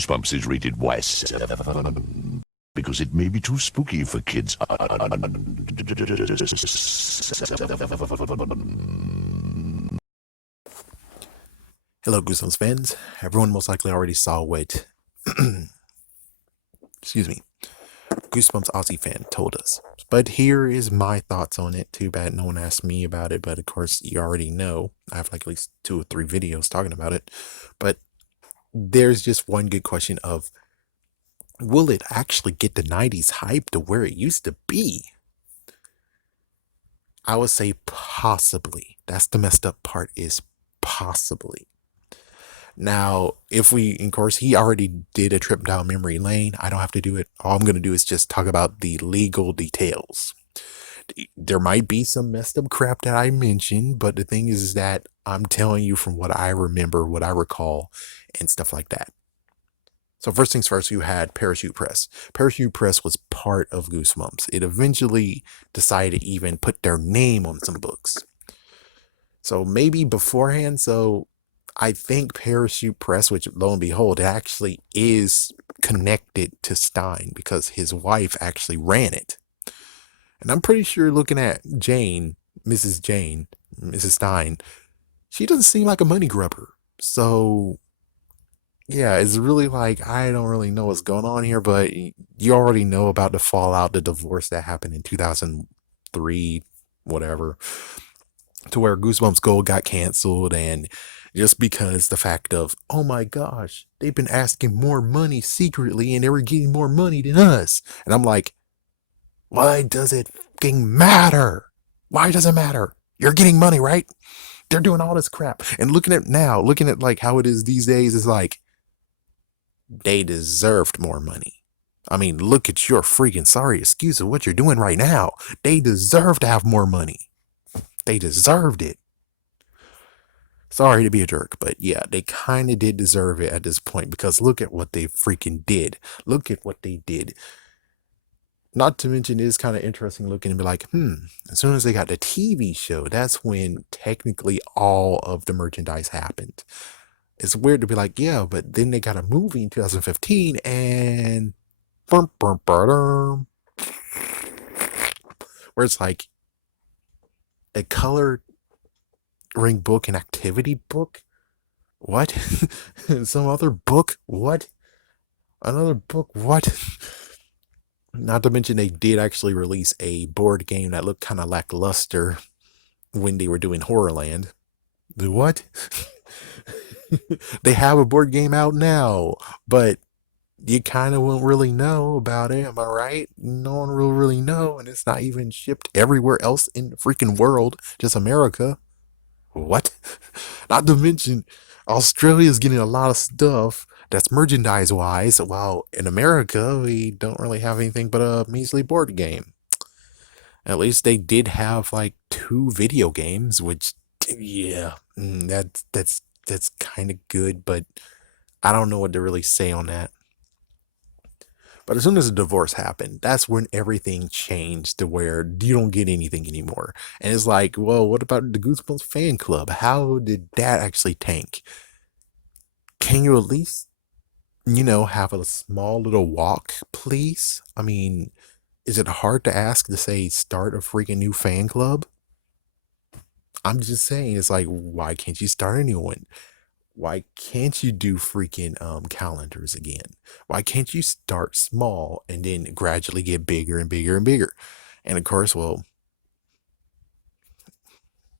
Goosebumps is rated West because it may be too spooky for kids. Hello, Goosebumps fans. Everyone most likely already saw what, excuse me, Goosebumps Aussie fan told us. But here is my thoughts on it. Too bad no one asked me about it, but of course you already know. I have like at least 2 or 3 videos talking about it. But there's just one good question of, will it actually get the 90s hype to where it used to be? I would say possibly. That's the messed up part, is possibly. Now, if we, of course, he already did a trip down memory lane. I don't have to do it. All I'm going to do is just talk about the legal details. There might be some messed up crap that I mentioned, but the thing is that I'm telling you from what I remember, what I recall, and stuff like that. So first things first, you had Parachute Press. Parachute Press was part of Goosebumps. It eventually decided to even put their name on some books. So maybe beforehand, so I think Parachute Press, which lo and behold, it actually is connected to Stein because his wife actually ran it. And I'm pretty sure looking at Jane, Mrs. Stein, she doesn't seem like a money grubber. So yeah, it's really like, I don't really know what's going on here, but you already know about the fallout, the divorce that happened in 2003, whatever, to where Goosebumps Gold got canceled. And just because the fact of, oh my gosh, they've been asking more money secretly and they were getting more money than us. And I'm like, why does it fucking matter? Why does it matter? You're getting money, right? They're doing all this crap. And looking at like how it is these days, is like, they deserved more money. I mean, look at your freaking sorry excuse of what you're doing right now. They deserve to have more money. They deserved it. Sorry to be a jerk, but yeah, they kind of did deserve it at this point, because look at what they freaking did. Look at what they did. Not to mention, it is kind of interesting looking and be like, as soon as they got the TV show, that's when technically all of the merchandise happened. It's weird to be like, yeah, but then they got a movie in 2015 and where it's like a coloring book, an activity book. What? Some other book? What? Another book? What? Not to mention, they did actually release a board game that looked kind of lackluster when they were doing Horrorland. The what? They have a board game out now, but you kind of won't really know about it. Am I right? No one will really know, and it's not even shipped everywhere else in the freaking world, just America. What? Not to mention, Australia's getting a lot of stuff that's merchandise wise, while in America, we don't really have anything but a measly board game. At least they did have like 2 video games, which, yeah, that's kind of good, but I don't know what to really say on that. But as soon as the divorce happened, that's when everything changed to where you don't get anything anymore. And it's like, well, what about the Goosebumps fan club? How did that actually tank? Can you at least, have a small little walk, please? I mean, is it hard to ask to say start a freaking new fan club? I'm just saying, it's like, why can't you start a new one? Why can't you do freaking calendars again? Why can't you start small and then gradually get bigger and bigger and bigger? And of course, well,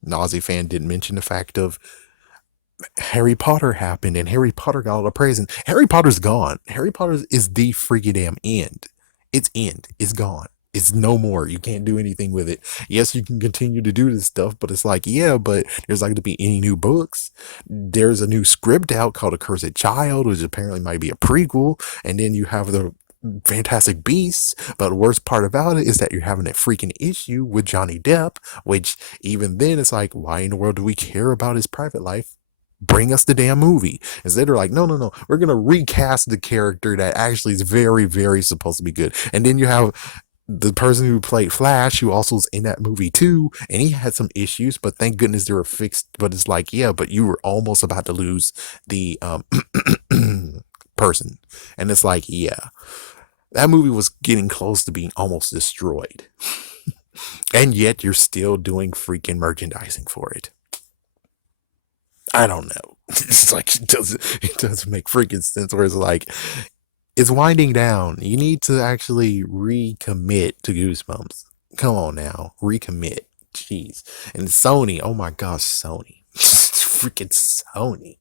Nazi fan didn't mention the fact of Harry Potter happened and Harry Potter got all the praise, and Harry Potter's gone. Harry Potter is the freaking damn end. It's end. It's gone. It's no more. You can't do anything with it. Yes, you can continue to do this stuff, but it's like, yeah, but there's not going to be any new books. There's a new script out called A Cursed Child, which apparently might be a prequel. And then you have the Fantastic Beasts. But the worst part about it is that you're having a freaking issue with Johnny Depp, which even then it's like, why in the world do we care about his private life? Bring us the damn movie. Instead, they're like, no, we're going to recast the character that actually is very, very supposed to be good. And then you have the person who played Flash, who also was in that movie too, and he had some issues, but thank goodness they were fixed. But it's like, yeah, but you were almost about to lose the person. And it's like, yeah, that movie was getting close to being almost destroyed. And yet you're still doing freaking merchandising for it. I don't know. It's like it doesn't make freaking sense where it's like it's winding down. You need to actually recommit to Goosebumps. Come on now. Recommit. Jeez. And Sony, oh my gosh, Sony. Freaking Sony.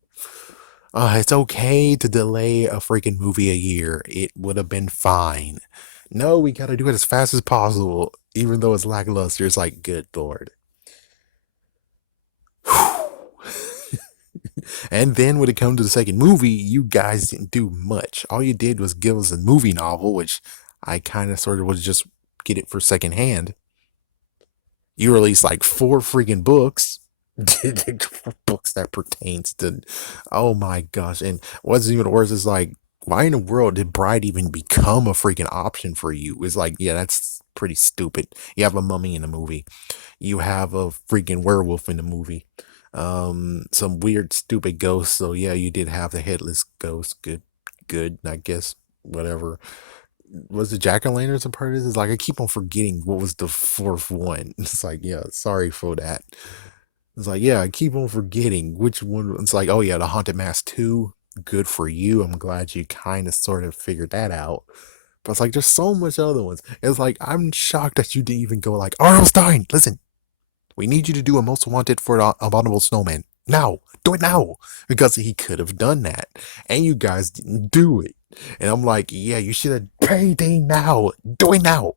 It's okay to delay a freaking movie a year. It would have been fine. No, we gotta do it as fast as possible, even though it's lackluster. It's like, good lord. And then when it comes to the second movie, you guys didn't do much. All you did was give us a movie novel, which I kind of sort of was just get it for secondhand. You released like 4 freaking books. Books that pertains to, oh my gosh. And what's even worse is like, why in the world did Bride even become a freaking option for you? It's like, yeah, that's pretty stupid. You have a mummy in the movie. You have a freaking werewolf in the movie. Some weird stupid ghosts. So yeah, you did have the headless ghost. Good, I guess. Whatever. Was the jack-o'-lanterns a part of this? It's like I keep on forgetting what was the 4th one. It's like, yeah, sorry for that. It's like, yeah, I keep on forgetting which one. It's like, oh yeah, the Haunted Mask 2. Good for you. I'm glad you kind of sort of figured that out. But it's like there's so much other ones. It's like I'm shocked that you didn't even go like, R.L. Stein, listen, we need you to do a Most Wanted for the Abominable Snowman. Now. Do it now. Because he could have done that. And you guys didn't do it. And I'm like, yeah, you should have paid now. Do it now.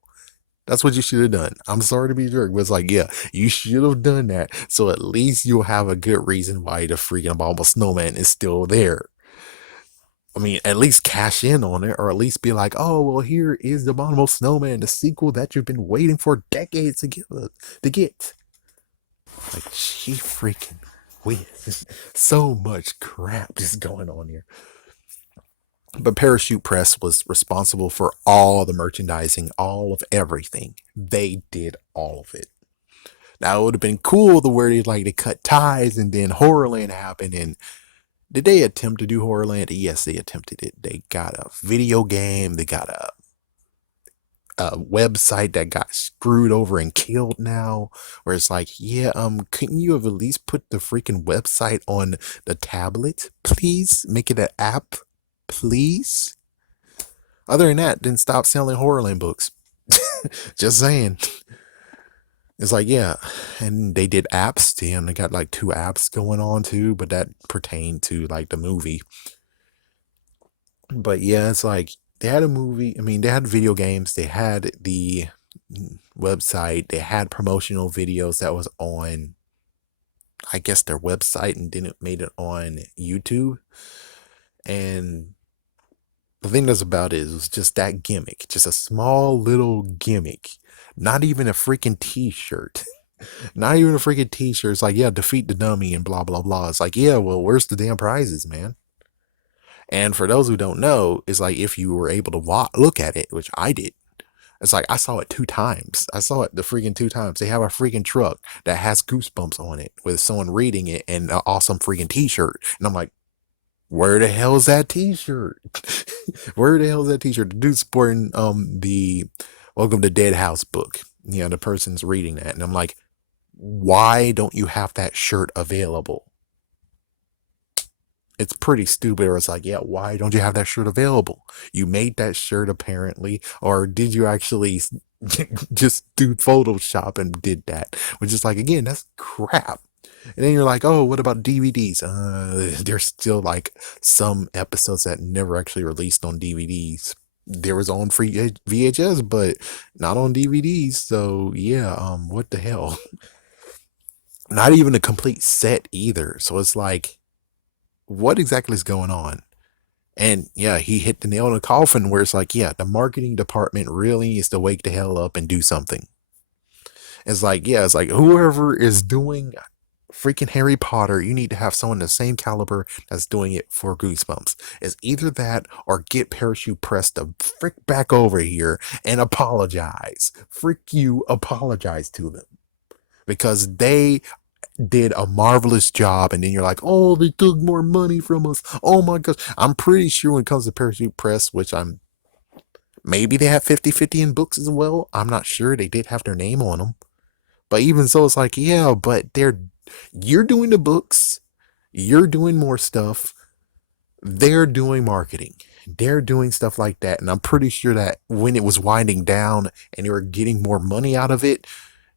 That's what you should have done. I'm sorry to be a jerk, but it's like, yeah, you should have done that. So at least you'll have a good reason why the freaking Abominable Snowman is still there. I mean, at least cash in on it, or at least be like, oh, well, here is the Abominable Snowman, the sequel that you've been waiting for decades to get. Like, she freaking whiz. So much crap is going on here. But Parachute Press was responsible for all the merchandising, all of everything. They did all of it. Now, it would have been cool the where they cut ties and then Horrorland happened. And did they attempt to do Horrorland? Yes, they attempted it. They got a video game. They got a website that got screwed over and killed now, where it's like, yeah, couldn't you have at least put the freaking website on the tablet, please? Make it an app, please. Other than that, then stop selling Horrorland books. Just saying. It's like, yeah, and they did apps. Damn, they got like 2 apps going on too, but that pertained to like the movie. But yeah, it's like they had a movie. I mean, they had video games. They had the website. They had promotional videos that was on, I guess, their website, and then it made it on YouTube. And the thing that's about it is just that gimmick, just a small little gimmick. Not even a freaking t-shirt. Not even a freaking t-shirt. It's like, yeah, defeat the dummy and blah, blah, blah. It's like, yeah, well, where's the damn prizes, man? And for those who don't know, it's like if you were able to look at it, which I did, it's like I saw it 2 times. I saw it the freaking 2 times. They have a freaking truck that has Goosebumps on it with someone reading it and an awesome freaking t-shirt. And I'm like, where the hell is that t-shirt? Where the hell is that t-shirt? The dude's sporting the Welcome to Dead House book. You know, the person's reading that. And I'm like, why don't you have that shirt available? It's pretty stupid. Or it's like, yeah, why don't you have that shirt available? You made that shirt apparently, or did you actually just do Photoshop and did that? Which is like, again, that's crap. And then you're like, oh, what about DVDs? There's still like some episodes that never actually released on DVDs. There was on free VHS, but not on DVDs. So yeah, what the hell? Not even a complete set either. So it's like, what exactly is going on? And yeah, he hit the nail in the coffin where it's like, yeah, the marketing department really needs to wake the hell up and do something. It's like, yeah, it's like whoever is doing freaking Harry Potter, you need to have someone the same caliber that's doing it for Goosebumps. It's either that or get Parachute Press to frick back over here and apologize. Frick you, apologize to them. Because they did a marvelous job, and then you're like, oh, they took more money from us. Oh my gosh. I'm pretty sure when it comes to Parachute Press, which I'm maybe they have 50-50 in books as well. I'm not sure. They did have their name on them. But even so, it's like, yeah, but you're doing the books, you're doing more stuff, they're doing marketing. They're doing stuff like that. And I'm pretty sure that when it was winding down and you were getting more money out of it,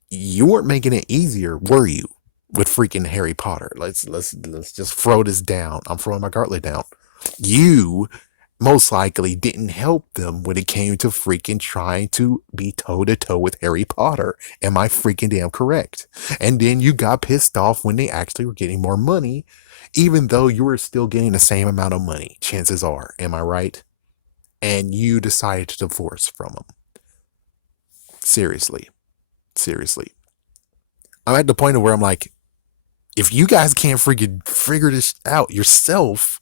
you weren't making it easier, were you? With freaking Harry Potter. Let's just throw this down. I'm throwing my gauntlet down. You most likely didn't help them when it came to freaking trying to be toe to toe with Harry Potter. Am I freaking damn correct? And then you got pissed off when they actually were getting more money, even though you were still getting the same amount of money. Chances are, am I right? And you decided to divorce from them. Seriously. Seriously. I'm at the point of where I'm like, if you guys can't freaking figure this out yourself,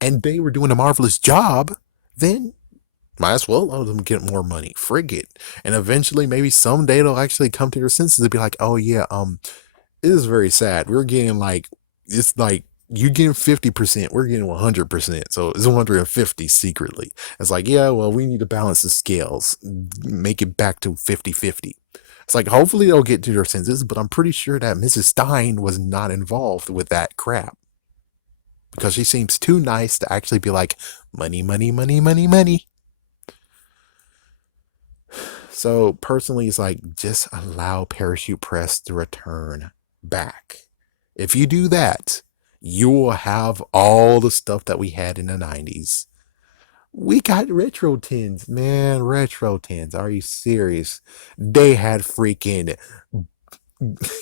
and they were doing a marvelous job, then might as well let them get more money. Frig it. And eventually, maybe someday they'll actually come to their senses and be like, oh yeah, it is very sad. We're getting like, it's like, you getting 50%, we're getting 100%. So it's 150 secretly. It's like, yeah, well, we need to balance the scales, make it back to 50-50. It's like, hopefully they'll get to their senses, but I'm pretty sure that Mrs. Stein was not involved with that crap. Because she seems too nice to actually be like, money, money, money, money, money. So personally, it's like, just allow Parachute Press to return back. If you do that, you will have all the stuff that we had in the 90s. We got retro tins, man. Retro tins. Are you serious? They had freaking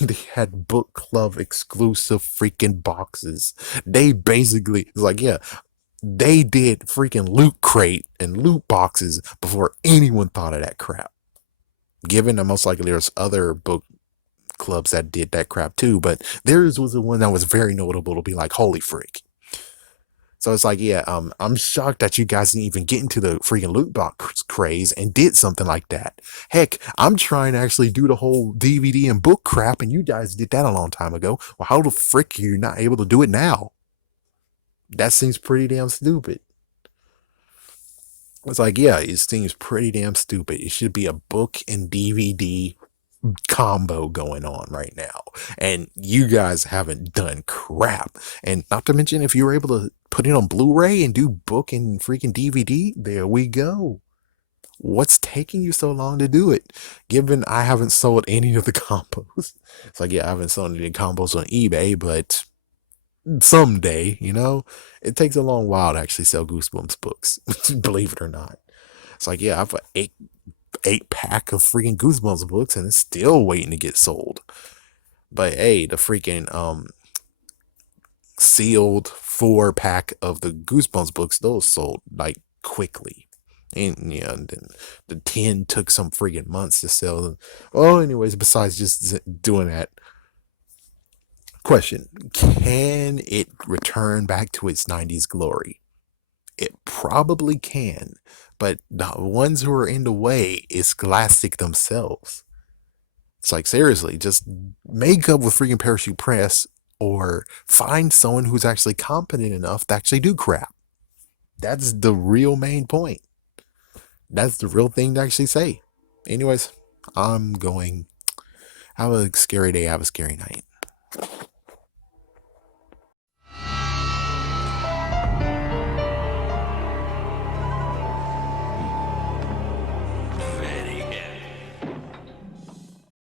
they had book club exclusive freaking boxes. They basically, it's like, yeah, they did freaking loot crate and loot boxes before anyone thought of that crap. Given that most likely there's other book clubs that did that crap too, but theirs was the one that was very notable to be like, holy freak. So it's like, yeah, I'm shocked that you guys didn't even get into the freaking loot box craze and did something like that. Heck, I'm trying to actually do the whole DVD and book crap, and you guys did that a long time ago. Well, how the frick are you not able to do it now? That seems pretty damn stupid. It's like, yeah, it seems pretty damn stupid. It should be a book and DVD combo going on right now. And you guys haven't done crap. And not to mention, if you were able to put it on Blu-ray and do book and freaking DVD, there we go. What's taking you so long to do it? Given I haven't sold any of the combos. It's like, yeah, I haven't sold any combos on eBay, but someday, it takes a long while to actually sell Goosebumps books, believe it or not. It's like, yeah, I've got eight pack of freaking Goosebumps books and it's still waiting to get sold. But hey, the freaking sealed 4-pack of the Goosebumps books, those sold like quickly. And and then the 10 took some freaking months to sell. Well, anyways, besides just doing that, question, can it return back to its 90s glory? It probably can, but the ones who are in the way is Scholastic themselves. It's like, seriously, just make up with freaking Parachute Press or find someone who's actually competent enough to actually do crap. That's the real main point. That's the real thing to actually say. Anyways, I'm going. Have a scary day, have a scary night.